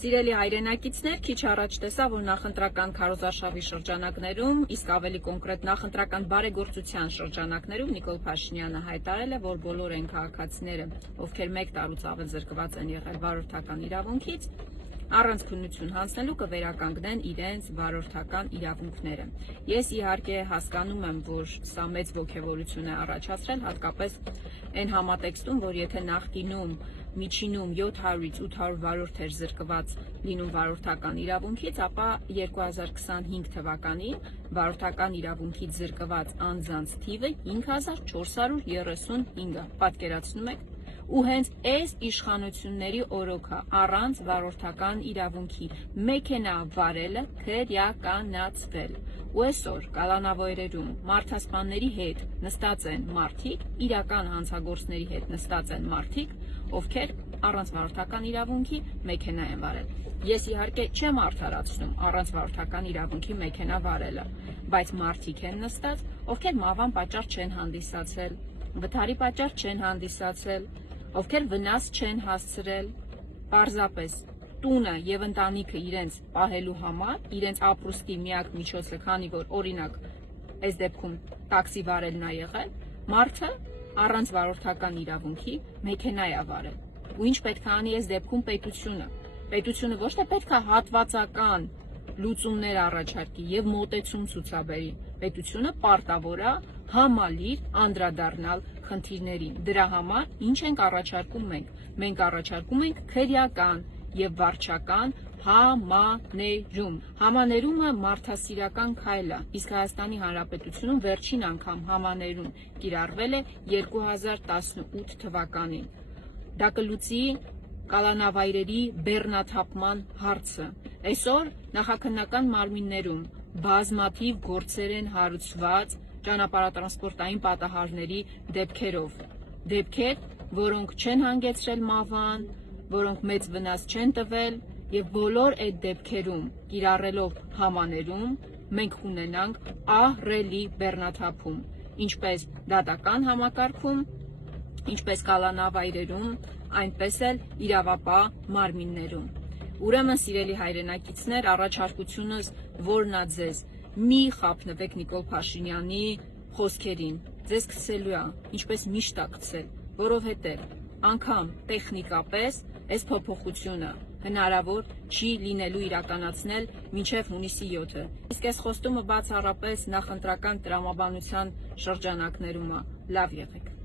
Սիրելի հայրենակիցներ, քիչ առաջ տեսա, որ նախընտրական քարոզարշավի շրջանակներում, իսկ ավելի կոնկրետ նախընտրական բարեգործության շրջանակներում Նիկոլ Փաշինյանը հայտարարել է, որ բոլոր այն քաղաքացիները, ովքեր 1 տարուց ավել զրկված են եղել վարորդական իրավունքից, առանց քննություն հանձնելու կվերականգնեն իրենց վարորդական իրավունքները։ Ես իհարկե հասկանում եմ, որ սա մեծ ոգևորություն է առաջացրել, հատկապես այն համատեքստում, որ եթե նախկինում միջինում 700-ից 800 վարորդ էր զրկված լինում վարորդական իրավունքից, ապա 2025 թվականին վարորդական իրավունքից զրկված անձանց թիվը 5435-ը, պատկերացնում եք, ու հենց այս իշխանությունների օրոքա առանց վարորդական իրավունքի մեքենա վարելը քրեականացվել։ Ու այսօր կալանավայրերում մարդասպանների հետ նստած են մարդիկ, իրական հանցագործների հետ նստած են մարդիկ, ովքեր առանց վարորդական իրավունքի մեքենա են վարել։ Ես իհարկե չեմ արդարացնում առանց վարորդական իրավունքի մեքենա վարելը, բայց մարդիկ են նստած, ովքեր մահվան պատճառ չեն հանդիսացել, վթարի պատճառ չեն հանդիսացել, ովքեր վնաս չեն հասցրել, պարզապես տունը եւ ընտանիքը իրենց պահելու համար, իրենց ապրուստի միակ միջոցը, քանի որ օրինակ այս դեպքում տաքսի վարելն է եղել, մարդը առանց վարորդական իրավունքի մեքենա է վարել։ Ու ինչ պետք է անի այս դեպքում պետությունը։ Պետությունը ոչ թե պետք է հատվածական լուծումներ առաջարկի եւ մոտեցում ցուցաբերի։ Պետությունը պարտավոր է համալիր անդրադառնալ խնդիրներին։ Դրա համար ինչ ենք առաջարկում մենք։ Մենք առաջարկում ենք քրեական եւ վարչական համաներում։ Համաներումը մարդասիրական քայլ է, իսկ Հայաստանի Հանրապետությունում վերջին անգամ համաներում կիրառվել է 2018 թվականին։ Դա կլուծի կալանավայրերի բեռնաթափման հարցը։ Այսօր նախաքննական մարմիններում բազմաթիվ գործեր են հարուցված ճանապարհատրանսպորտային պատահարների դեպքերով։ Դեպքեր, որոնք չեն հանգեցրել մահվան, որոնք մեծ վնաս չեն տվել, եւ բոլոր այդ դեպքերում կիրառելով համաներում մենք ունենանք ահռելի բեռնաթափում, ինչպես դատական համակարգում, ինչպես կալանավայրերում, այնպես էլ իրավապահ մարմիններում։ Ուրեմն, սիրելի հայրենակիցներ, առաջարկությունս որն է ձեզ, մի խաբնվեք Նիկոլ Փաշինյանի խոսքերին, ձեզ քցելու է, ինչպես միշտ է քցել, որովհետև անգամ տեխնիկապես այս փոփոխությունը հնարավոր չի լինելու իրականացնել մինչև հունիսի 7-ը։ Իսկ այս խոստումը բացառապես նախընտրական տրամաբանության շրջանակներում է։ Լավ եղեք։